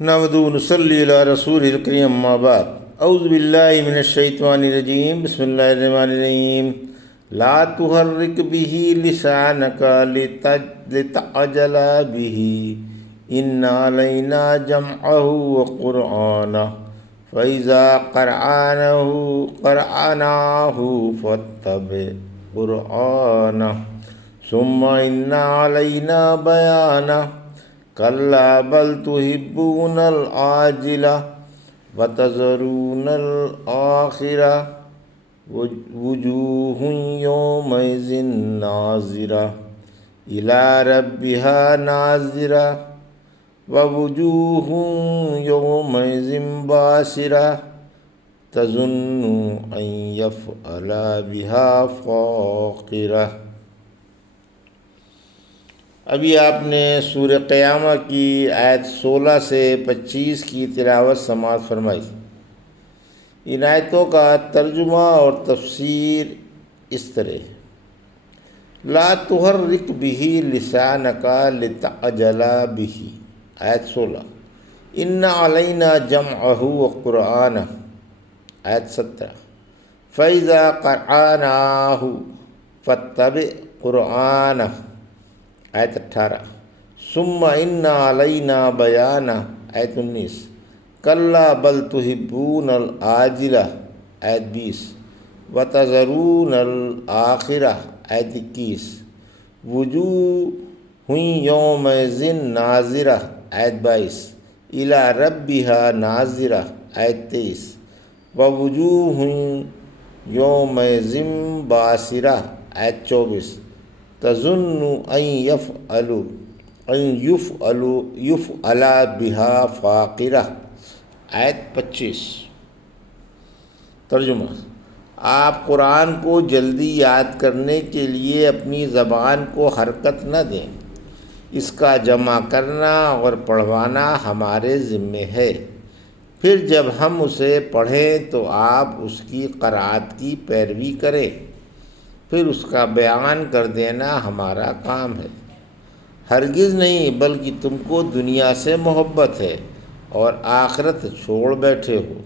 نحمدہ و نصلی علی رسول الکریم اما بعد اعوذ باللہ من الشیطان الرجیم بسم اللہ الرحمن الرحیم لا تحرک به لسانک لتعجل به ان علینا جمعہ وقرآنہ فإذا قرأناه فاتبع قرآنہ ثم ان علینا بیانہ کلا بل تحبون العاجلہ وتذرون الآخرہ وجوہ یومئذ ناظرہ الی ربہا ناظرہ ووجوہ یومئذ باسرہ تظن ان یفعل بہا فاقرہ۔ ابھی آپ نے سورہ قیامہ کی آیت 16 سے 25 کی تلاوت سماعت فرمائی۔ ان آیتوں کا ترجمہ اور تفسیر اس طرح ہے۔ لا تحرک به لسانک لتعجل به، آیت 16۔ ان علینا جمعہ وقرآنہ، آیت 17۔ فإذا قرأناه فاتبع قرآنہ، آیت 18۔ ثم ان علینا بیانہ، آیت 19۔ کلا بل تحبون العاجلہ، آیت 20۔ وتذرون الآخرہ، آیت 21۔ وجوہ یومئذ ناظرہ، آیت 22۔ الی ربہا ناظرہ، آیت 23۔ ووجوہ یومئذ باسرہ، آیت 24۔ تظن ان یفعل بہا فاقرہ، آیت 25۔ ترجمہ: آپ قرآن کو جلدی یاد کرنے کے لیے اپنی زبان کو حرکت نہ دیں، اس کا جمع کرنا اور پڑھوانا ہمارے ذمے ہے۔ پھر جب ہم اسے پڑھیں تو آپ اس کی قرأت کی پیروی کریں، پھر اس کا بیان کر دینا ہمارا کام ہے۔ ہرگز نہیں، بلکہ تم کو دنیا سے محبت ہے اور آخرت چھوڑ بیٹھے ہو۔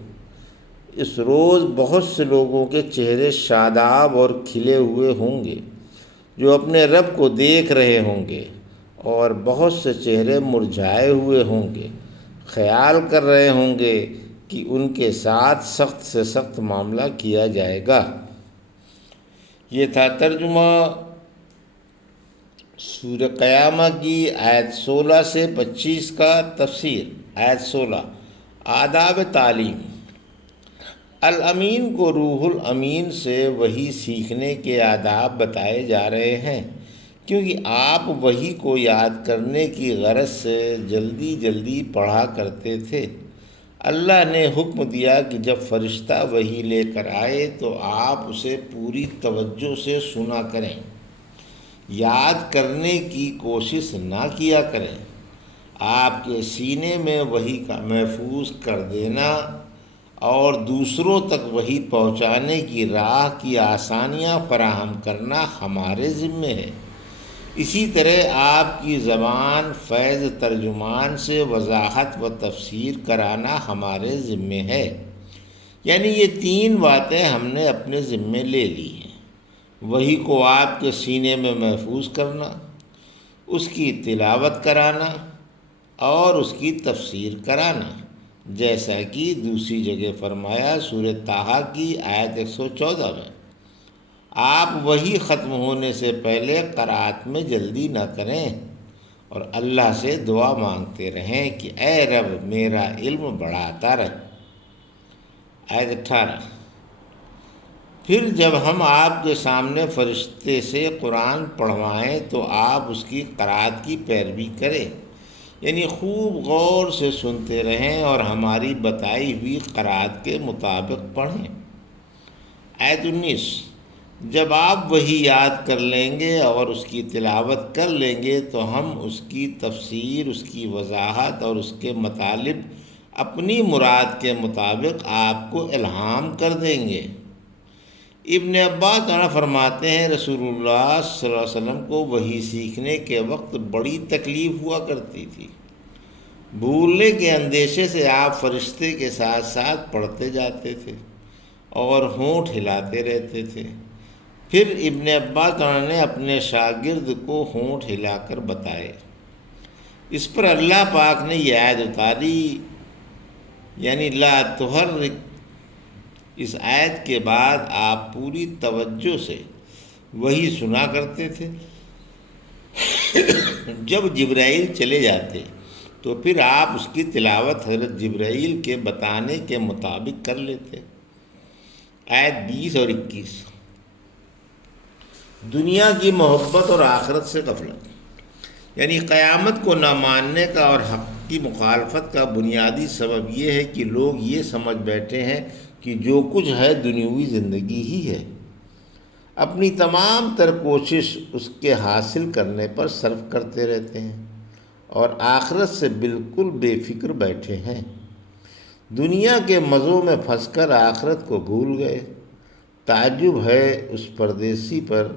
اس روز بہت سے لوگوں کے چہرے شاداب اور کھلے ہوئے ہوں گے جو اپنے رب کو دیکھ رہے ہوں گے، اور بہت سے چہرے مرجھائے ہوئے ہوں گے، خیال کر رہے ہوں گے کہ ان کے ساتھ سخت سے سخت معاملہ کیا جائے گا۔ یہ تھا ترجمہ سورہ قیامہ کی آیت 16 سے 25 کا۔ تفسیر: آیت 16۔ آداب تعلیم۔ الامین کو روح الامین سے وحی سیکھنے کے آداب بتائے جا رہے ہیں، کیونکہ آپ وحی کو یاد کرنے کی غرض سے جلدی جلدی پڑھا کرتے تھے۔ اللہ نے حکم دیا کہ جب فرشتہ وحی لے کر آئے تو آپ اسے پوری توجہ سے سنا کریں، یاد کرنے کی کوشش نہ کیا کریں۔ آپ کے سینے میں وحی کا محفوظ کر دینا اور دوسروں تک وحی پہنچانے کی راہ کی آسانیاں فراہم کرنا ہمارے ذمے ہے۔ اسی طرح آپ کی زبان فیض ترجمان سے وضاحت و تفسیر کرانا ہمارے ذمے ہے۔ یعنی یہ 3 باتیں ہم نے اپنے ذمے لے لی ہیں: وحی کو آپ کے سینے میں محفوظ کرنا، اس کی تلاوت کرانا اور اس کی تفسیر کرانا، جیسا کہ دوسری جگہ فرمایا سورہ طٰہٰ کی آیت 114 میں۔ آپ وحی ختم ہونے سے پہلے قرأت میں جلدی نہ کریں اور اللہ سے دعا مانگتے رہیں کہ اے رب میرا علم بڑھاتا رہ۔ آیت 18۔ پھر جب ہم آپ کے سامنے فرشتے سے قرآن پڑھوائیں تو آپ اس کی قرأت کی پیروی کریں، یعنی خوب غور سے سنتے رہیں اور ہماری بتائی ہوئی قرأت کے مطابق پڑھیں۔ آیت 19۔ جب آپ وحی یاد کر لیں گے اور اس کی تلاوت کر لیں گے تو ہم اس کی تفسیر، اس کی وضاحت اور اس کے مطالب اپنی مراد کے مطابق آپ کو الہام کر دیں گے۔ ابن عباس فرماتے ہیں رسول اللہ صلی اللہ علیہ وسلم کو وحی سیکھنے کے وقت بڑی تکلیف ہوا کرتی تھی۔ بھولنے کے اندیشے سے آپ فرشتے کے ساتھ ساتھ پڑھتے جاتے تھے اور ہونٹ ہلاتے رہتے تھے۔ پھر ابن عباس نے اپنے شاگرد کو ہونٹ ہلا کر بتائے۔ اس پر اللہ پاک نے یہ آیت اتاری، یعنی لا تحرک۔ اس آیت کے بعد آپ پوری توجہ سے وہی سنا کرتے تھے۔ جب جبرائیل چلے جاتے تو پھر آپ اس کی تلاوت حضرت جبرائیل کے بتانے کے مطابق کر لیتے۔ آیت 20 اور 21۔ دنیا کی محبت اور آخرت سے غفلت، یعنی قیامت کو نہ ماننے کا اور حق کی مخالفت کا بنیادی سبب یہ ہے کہ لوگ یہ سمجھ بیٹھے ہیں کہ جو کچھ ہے دنیوی زندگی ہی ہے، اپنی تمام تر کوشش اس کے حاصل کرنے پر صرف کرتے رہتے ہیں اور آخرت سے بالکل بے فکر بیٹھے ہیں۔ دنیا کے مزوں میں پھنس کر آخرت کو بھول گئے۔ تعجب ہے اس پردیسی پر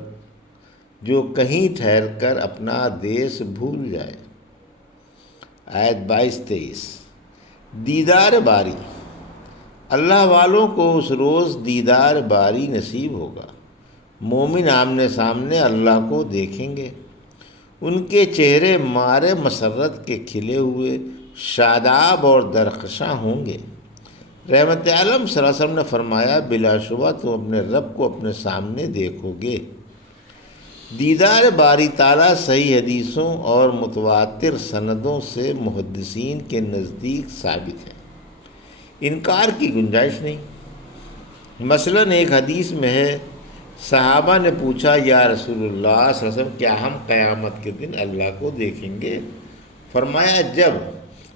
جو کہیں ٹھہر کر اپنا دیس بھول جائے۔ آیت 22-23۔ دیدار باری، اللہ والوں کو اس روز دیدار باری نصیب ہوگا۔ مومن آمنے سامنے اللہ کو دیکھیں گے، ان کے چہرے مارے مسرت کے کھلے ہوئے شاداب اور درخشاں ہوں گے۔ رحمت عالم صلی اللہ علیہ وسلم نے فرمایا، بلا شبہ تم اپنے رب کو اپنے سامنے دیکھو گے۔ دیدار باری تعالیٰ صحیح حدیثوں اور متواتر سندوں سے محدثین کے نزدیک ثابت ہے، انکار کی گنجائش نہیں۔ مثلاً ایک حدیث میں ہے، صحابہ نے پوچھا، یا رسول اللہ صلی اللہ علیہ وسلم، کیا ہم قیامت کے دن اللہ کو دیکھیں گے؟ فرمایا، جب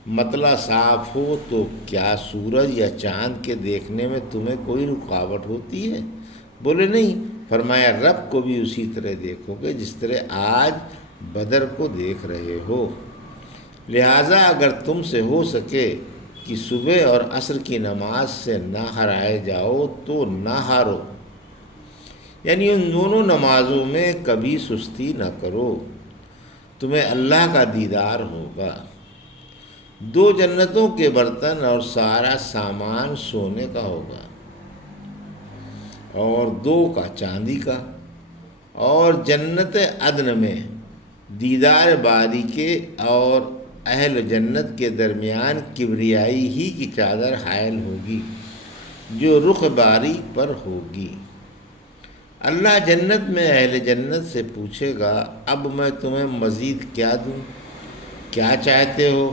مطلع صاف ہو تو کیا سورج یا چاند کے دیکھنے میں تمہیں کوئی رکاوٹ ہوتی ہے؟ بولے نہیں۔ فرمایا، رب کو بھی اسی طرح دیکھو گے جس طرح آج بدر کو دیکھ رہے ہو۔ لہٰذا اگر تم سے ہو سکے کہ صبح اور عصر کی نماز سے نہ ہرائے جاؤ تو نہ ہارو، یعنی ان دونوں نمازوں میں کبھی سستی نہ کرو، تمہیں اللہ کا دیدار ہوگا۔ 2 جنتوں کے برتن اور سارا سامان سونے کا ہوگا اور 2 کا چاندی کا، اور جنت عدن میں دیدار باری کے اور اہل جنت کے درمیان کبریائی ہی کی چادر حائل ہوگی جو رخ باری پر ہوگی۔ اللہ جنت میں اہل جنت سے پوچھے گا، اب میں تمہیں مزید کیا دوں؟ کیا چاہتے ہو؟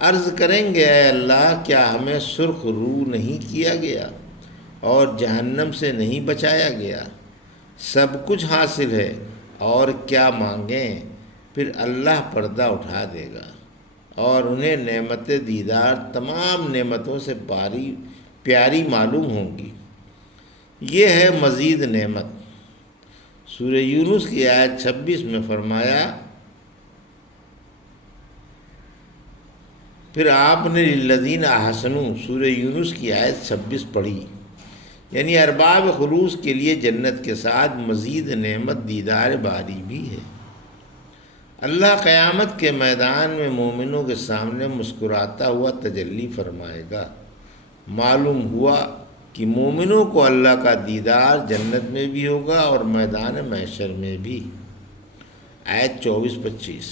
عرض کریں گے، اے اللہ، کیا ہمیں سرخ رو نہیں کیا گیا اور جہنم سے نہیں بچایا گیا؟ سب کچھ حاصل ہے، اور کیا مانگیں؟ پھر اللہ پردہ اٹھا دے گا اور انہیں نعمت دیدار تمام نعمتوں سے پیاری معلوم ہوں گی۔ یہ ہے مزید نعمت۔ سورہ یونس کی آیت 26 میں فرمایا، پھر آپ نے للذین احسنوا سورہ یونس کی آیت 26 پڑھی، یعنی ارباب خلوص کے لیے جنت کے ساتھ مزید نعمت دیدار باری بھی ہے۔ اللہ قیامت کے میدان میں مومنوں کے سامنے مسکراتا ہوا تجلی فرمائے گا۔ معلوم ہوا کہ مومنوں کو اللہ کا دیدار جنت میں بھی ہوگا اور میدان محشر میں بھی۔ آیت 24-25۔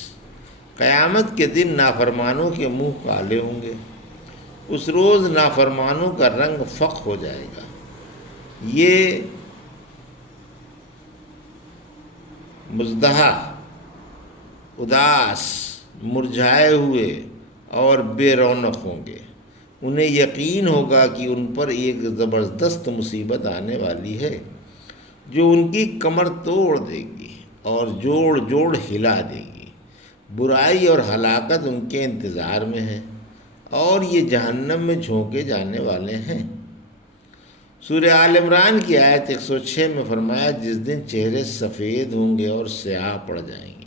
قیامت کے دن نافرمانوں کے منہ کالے ہوں گے، اس روز نافرمانوں کا رنگ فق ہو جائے گا۔ یہ مزدحا، اداس، مرجھائے ہوئے اور بے رونق ہوں گے۔ انہیں یقین ہوگا کہ ان پر ایک زبردست مصیبت آنے والی ہے جو ان کی کمر توڑ دے گی اور جوڑ جوڑ ہلا دے گی۔ برائی اور ہلاکت ان کے انتظار میں ہے اور یہ جہنم میں جھونکے جانے والے ہیں۔ سورہ آل عمران کی آیت 106 میں فرمایا، جس دن چہرے سفید ہوں گے اور سیاہ پڑ جائیں گے۔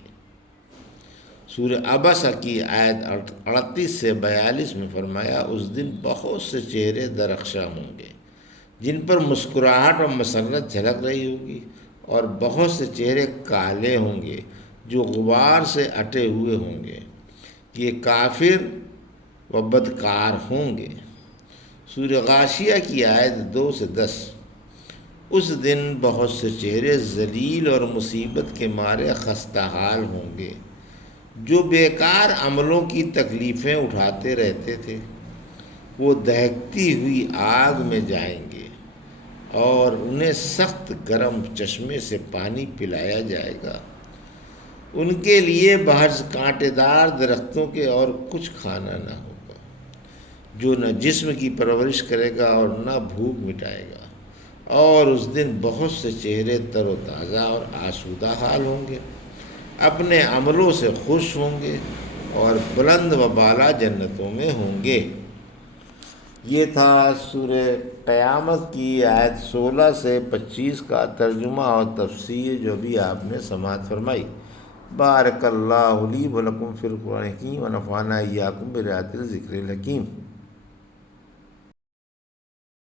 سورہ عبسہ کی آیت 38 سے 42 میں فرمایا، اس دن بہت سے چہرے درخشاں ہوں گے جن پر مسکراہٹ اور مسرت جھلک رہی ہوگی، اور بہت سے چہرے کالے ہوں گے جو غبار سے اٹے ہوئے ہوں گے۔ یہ کافر و بدکار ہوں گے۔ سورہ غاشیہ کی آیت 2 سے 10۔ اس دن بہت سے چہرے ذلیل اور مصیبت کے مارے خستہ حال ہوں گے، جو بیکار عملوں کی تکلیفیں اٹھاتے رہتے تھے۔ وہ دہکتی ہوئی آگ میں جائیں گے اور انہیں سخت گرم چشمے سے پانی پلایا جائے گا۔ ان کے لیے محض کانٹے دار درختوں کے اور کچھ کھانا نہ ہوگا، جو نہ جسم کی پرورش کرے گا اور نہ بھوک مٹائے گا۔ اور اس دن بہت سے چہرے تر و تازہ اور آسودہ حال ہوں گے، اپنے عملوں سے خوش ہوں گے اور بلند و بالا جنتوں میں ہوں گے۔ یہ تھا سورہ قیامت کی آیت 16 سے 25 کا ترجمہ اور تفسیر جو بھی آپ نے سماعت فرمائی۔ بارک اللہ لی و لکم فی القرآن الحکیم و نفعنا ایاکم برایات الذکر الحکیم۔